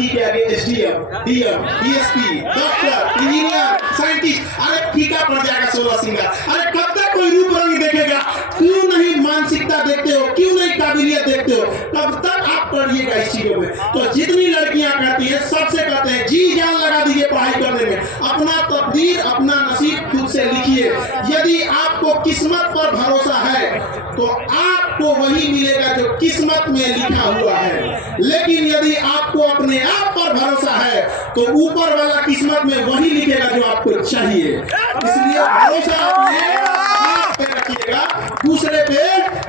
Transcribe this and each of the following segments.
लड़की के आगे SDM, DM, DSP, doctor, engineer, scientist, अरे फीका पड़ जाएगा 16 सिंगार। अरे कब तक कोई रूप रंग देखेगा? क्यों नहीं मानसिकता देखते हो? क्यों नहीं काबिलियत देखते हो? कब तक आप पढ़िएगा इस चीजों में? तो जितनी लड़कियां कहती हैं सबसे कहते हैं जी जान लगा दीजिए पढ़ाई करने में, अपना तकदीर अपना नसीब खुद से लिखिए। यदि आपको किस्मत पर भरोसा है तो आपको वही मिलेगा जो किस्मत में लिखा हुआ है, लेकिन यदि आपको अपने आप पर भरोसा है तो ऊपर वाला किस्मत में वही लिखेगा जो आपको चाहिए। इसलिए भरोसा अपने आप पे रखिएगा, दूसरे पे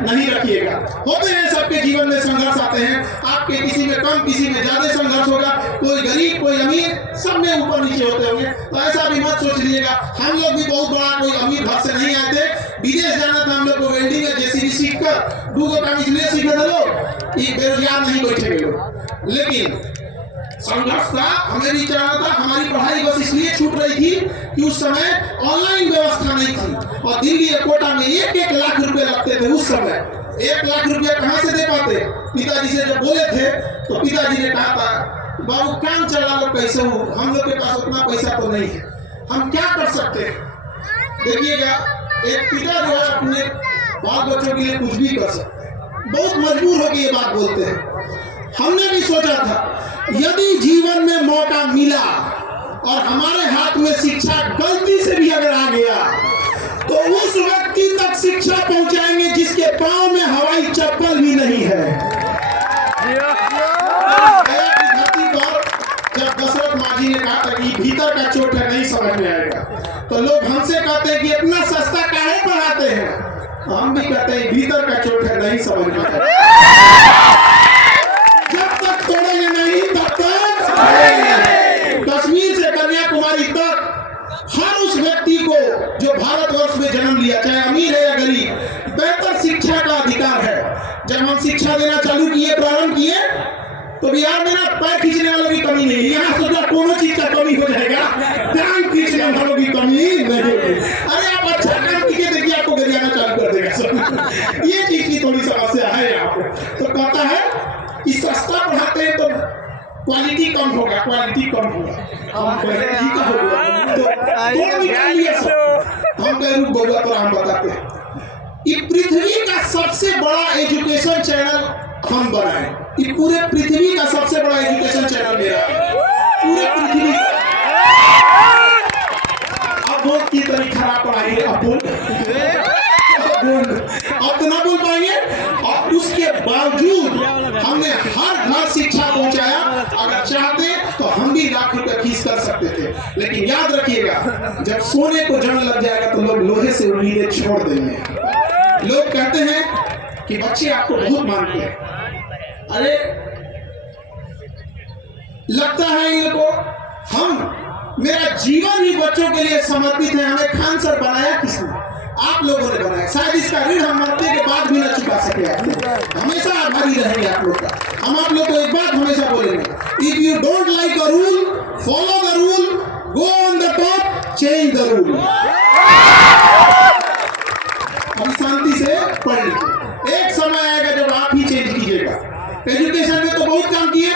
नहीं रखिएगा। होते हैं सबके जीवन में संघर्ष आते हैं, आपके किसी में कम किसी में ज्यादा संघर्ष होगा, कोई गरीब कोई अमीर, सब में ऊपर नीचे होते होंगे। तो ऐसा भी मत सोच लीजिएगा। हम लोग भी बहुत बड़ा कोई अमीर घर से नहीं आए थे, विदेश जाना था हम लोग को, वेल्डिंग में जेसीबी सीख कर 2 काम इसलिए सीखे थे लोग कि बेरोजगार नहीं बैठेंगे लोग। लेकिन संघर्ष था, हमें भी चाहना था। हमारी पढ़ाई बस इसलिए छूट रही थी कि उस समय ऑनलाइन व्यवस्था नहीं थी और दिल्ली कोटा में 1-1 लाख रुपए लगते थे उस समय। 1 लाख रुपया कहाँ से दे पाते? पिताजी से जब बोले थे तो पिताजी ने कहा था बाबू काम चला लो कैसे हो, हम लोग के पास उतना पैसा तो नहीं है, हम क्या कर सकते हैं? देखिएगा एक पिता जो है अपने बाल बच्चों के लिए कुछ भी कर सकते हैं, बहुत मजबूर होकर ये बात बोलते हैं। हमने भी सोचा था यदि जीवन में मौका मिला और हमारे हाथ में शिक्षा गलती से भी अगर आ गया तो उस व्यक्ति तक शिक्षा पहुंचाएंगे जिसके पांव में हवाई चप्पल भी नहीं है। धरती पर जब दशरथ मांझी ने कहा था कि भीतर का चोट है नहीं समझ में आएगा, तो लोग हमसे कहते हैं कि इतना सस्ता काहे पढ़ाते हैं? हम भी कहते हैं भीतर का चोट है नहीं समझ में आएगा। जब तक तोड़ेंगे नहीं तब तक कश्मीर से कन्याकुमारी तक हर उस व्यक्ति को जो भारतवर्ष में जन्म लिया, चाहे अमीर है या गरीब, बेहतर शिक्षा का अधिकार है। जब हम शिक्षा देना चालू किए, प्रारंभ किए, तो बिहार में ना पैर खींचने वालों की कमी नहीं है। यहाँ सोचा कोनो चीज का कमी हो जाएगा, टांग खींचने वालों की कमी नहीं होगी। अरे आप अच्छा काम कीजिए, देखिए आपको गरियाना चालू कर देगा सब। ये चीज की थोड़ी समस्या है यहाँ पे। तो कहता है कि सस्ता पढ़ाते हैं तो क्वालिटी कम होगा, क्वालिटी कम होगा। हम क्वालिटी का होगा तो निकाल लिया सब। हम कह रूप बउआ पर हम बताते हैं ये पृथ्वी का सबसे बड़ा एजुकेशन चैनल हम बनाए। ये पूरे पृथ्वी का सबसे बड़ा एजुकेशन चैनल मेरा है, पूरे पृथ्वी। अब बोल की तरह खराब पढ़ाई है, अब तो ना बोल पाएंगे। और उसके बावजूद हमने हर घर शिक्षा पहुंचाया। अगर चाहते तो हम भी लाख रुपए फीस कर सकते थे, लेकिन याद रखिएगा जब सोने को जंग लग जाएगा तो लोग लोहे से उम्मीदें छोड़ देंगे। लोग कहते हैं कि बच्चे आपको बहुत मानते हैं। अरे लगता है इनको मेरा जीवन ही बच्चों के लिए समर्पित है। हमें खान सर बनाया किसने? आप लोगों ने बनाया। शायद इसका ऋण हम मरने के बाद भी न चुका सके। आप हमेशा आभारी रहेंगे आप लोग का। हम आप लोग को एक बात हमेशा बोलेंगे, if you don't like a rule follow the rule, go on the top, change the rule. हम शांति से पढ़ लीजिए, एक समय आएगा जब आप ही चेंज कीजिएगा। एजुकेशन में तो बहुत काम किए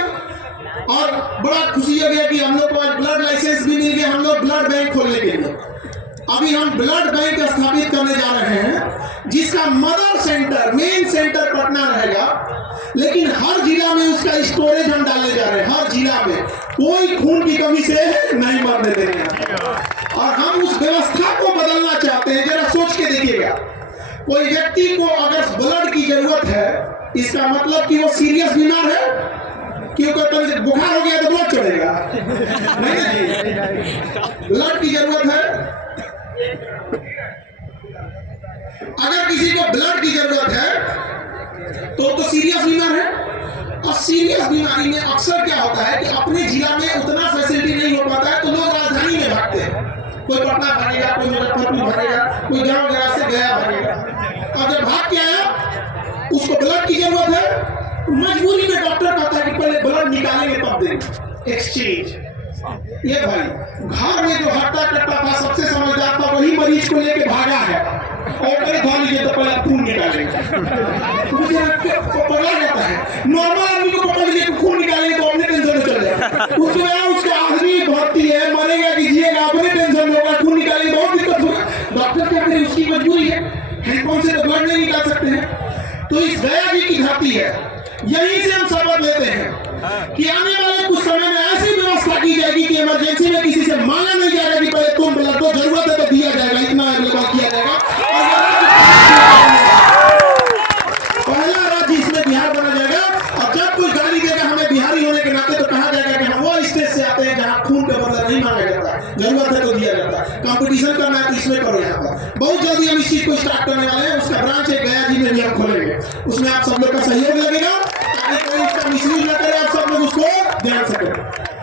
और बड़ा खुशी हो गया कि हम लोग को आज ब्लड लाइसेंस भी मिल गया। हम लोग ब्लड बैंक खोलने के लिए अभी हम ब्लड बैंक स्थापित करने जा रहे हैं, जिसका mother centre main centre Patna रहेगा, लेकिन हर जिला में उसका स्टोरेज हम डालने जा रहे हैं। हर जिला में कोई खून की कमी से नहीं मरने देंगे और हम उस व्यवस्था को बदलना चाहते हैं। जरा सोच के देखिएगा, कोई व्यक्ति को अगर ब्लड की जरूरत है, इसका मतलब कि वो सीरियस बीमार है, क्योंकि बुखार हो गया तो ब्लड चढ़ेगा नहीं ना जी। ब्लड की जरूरत है, अगर किसी को ब्लड की जरूरत है तो सीरियस बीमार है। और सीरियस बीमारी में अक्सर क्या होता है कि अपने जिला में उतना फैसिलिटी नहीं हो पाता है, तो लोग राजधानी में भागते हैं। कोई पटना भागेगा, कोई मुजफ्फरपुर भागेगा, कोई गांव गया से गया भागेगा। अब जब भाग के आया, उसको ब्लड की जरूरत है, मजबूरी में डॉक्टर कहता है कि पहले ब्लड निकालेंगे तब देंगे एक्सचेंज। ये भाई घर में जो हट्टा कट्टा था, सबसे समझदार था, वही मरीज को लेके भागा है और कहीं धो लीजिए तो पहले खून निकालेंगे। मुझे पकड़ा जाता है, नॉर्मल आदमी को पकड़ लीजिए खून निकालेंगे तो अपने टेंशन में चल जाएगा। तो इस गया जी की धरती है, यहीं से हम शपथ लेते हैं कि आने वाले कुछ समय में ऐसी व्यवस्था की जाएगी कि इमरजेंसी में किसी से मांगा नहीं जाएगा कि पहले तुम ब्लड को जरूरत है तो दिया जाएगा, इतना अवेलेबल किया जाएगा। पहला राज्य इसमें बिहार बना जाएगा। और जब कोई गाली देगा हमें बिहारी होने के नाते, तो कहा जाएगा कि हम वो स्टेट से आते हैं जहाँ खून का बदला नहीं मांगा जाता, जरूरत है तो दिया जाता। कंपटीशन करना है तो इसमें करो। यहाँ पर बहुत जल्दी हम इस चीज को स्टार्ट करने वाले हैं। उसका ब्रांच है गया जी में भी हम खोलेंगे, उसमें आप सब लोग का सहयोग लगेगा ताकि कोई इसका मिसयूज न करे, आप सब लोग उसको ध्यान सकें।